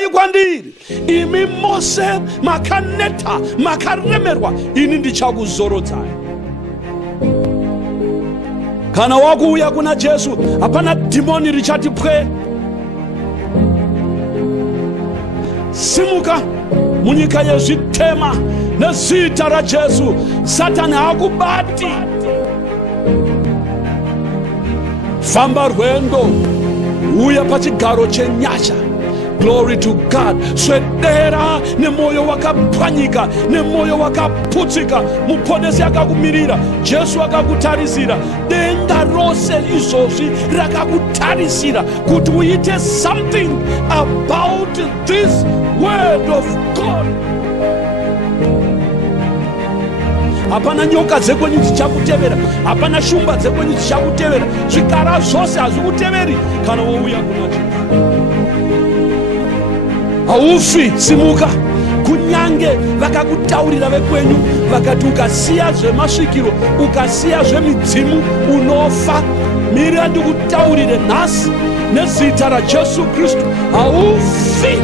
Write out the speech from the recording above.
Tarai kwandiri, imi mose makaneta, makaremerwa, ini ndichakuzorodzai. Kana wakuuya kuna Jesu, hapana demoni richati pwe. Simuka munyika yezvitema nezita raJesu. Satani hakubati. Famba rwendo, uya pachigaro chenyasha. Glory to God. Swedera nemoyo wakapwanyika, nemoyo wakaputsika. Muponesi akakumirira, Jesu akakutarisira. Denga rose izvozvi rakakutarisira kuti uite something about this word of God. Hapana nyoka dzekwenyu dzichakutevera, hapana shumba dzekwenyu dzichakutevera, zvikara zvose hazvikuteveri kana wouya kuna Jesu. Haufi, simuka. Kunyange vakakutaurira vekwenyu vakati ukasiya zvemasvikiro, ukasiya zvemidzimu, unofa. Mirira ndikutaurire nhasi nezita raJesu Kristu, haufi.